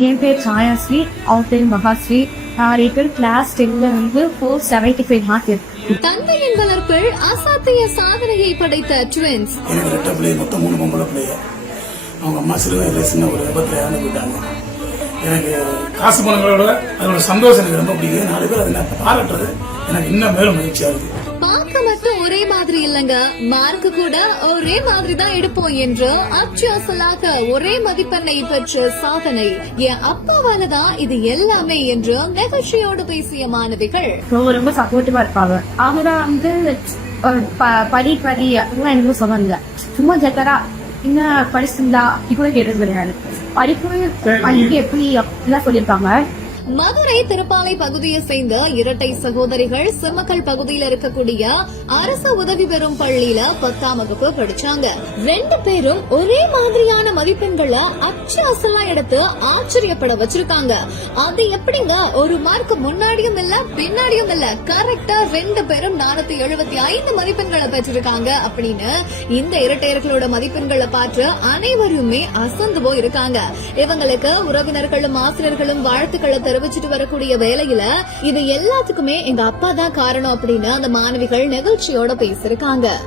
என் பேர் சாயாஸ்ரீ அவன் பேர் மகாஸ்ரீ நான் பேர் கிளாஸ் டென்ல வந்து ஃபோர் செவன்டி ஃபைவ் மார்க் இருக்கு. தந்தையின் வளர்ப்பில் அசாத்திய சாதனையை படைத்த ட்வின்ஸ் எனக்கு ரெட்ட மொத்தம் மூணு பொம்பளை பிள்ளைய அவங்க அம்மா சிறு வயதுல சின்ன ஒரு விபத்தில் இறந்து போயிட்டாங்க எனக்கு காசு பணங்களோட அதோட சந்தோஷம் எனக்கு ரொம்ப பிடிக்குது நாலு பேர் அதை நான் பாராட்டுறது. எனக்கு இன்னும் மேலும் மகிழ்ச்சியா இருக்கு. பார்க்க மட்டும் ஒரே மாதிரி இல்லங்க. மார்க் கூட ஒரே மாதிரி தான் எடுப்போம் என்று அச்சுஅசலாக ஒரே மதிப்பெண்ணை பெற்ற சாதனை. என் அப்பாவால தான் இது எல்லாமே என்று நிகழ்ச்சியோடு பேசிய மாணவிகள். ரொம்ப ரொம்ப சப்போர்ட்டிவா இருப்பாங்க. அவங்க வந்து படி படி அப்படிலாம் எனக்கு சொன்னாங்க. சும்மா ஜெக்கரா என்ன படிச்சிருந்தா இப்போ கேட்டது கிடையாது படிப்பு படிப்பு எப்படி அப்படிலாம் சொல்லியிருப்பாங்க மதுரை திருப்பாலை பகுதியை சேர்ந்த இரட்டை சகோதரிகள் சிம்மக்கல் பகுதியில் இருக்கக்கூடிய அரசு உதவி பெறும் பள்ளியில பத்தாம் வகுப்பு படிச்சாங்க. ரெண்டு பேரும் ஒரே மாதிரியான மதிப்பெண்களை அச்சு அசலா எடுத்து ஆச்சரியப்பட வச்சிருக்காங்க. அது எப்படிங்க? ஒரு மார்க் முன்னாடியும் இல்ல பின்னாடியும் இல்ல. கரெக்டா ரெண்டு பேரும் நானூத்தி எழுபத்தி ஐந்து மதிப்பெண்களை பெற்றிருக்காங்க அப்படின்னு இந்த இரட்டையர்களோட மதிப்பெண்களை பார்த்து அனைவருமே அசந்து போய் இருக்காங்க இவங்களுக்கு உறவினர்களும் ஆசிரியர்களும் வாழ்த்துக்களை தெரிவிச்சிட்டு வரக்கூடிய வேலையில இது எல்லாத்துக்குமே எங்க அப்பா தான் காரணம் அப்படின்னு அந்த மாணவிகள் நிகழ்ச்சியோட பேசியிருக்காங்க.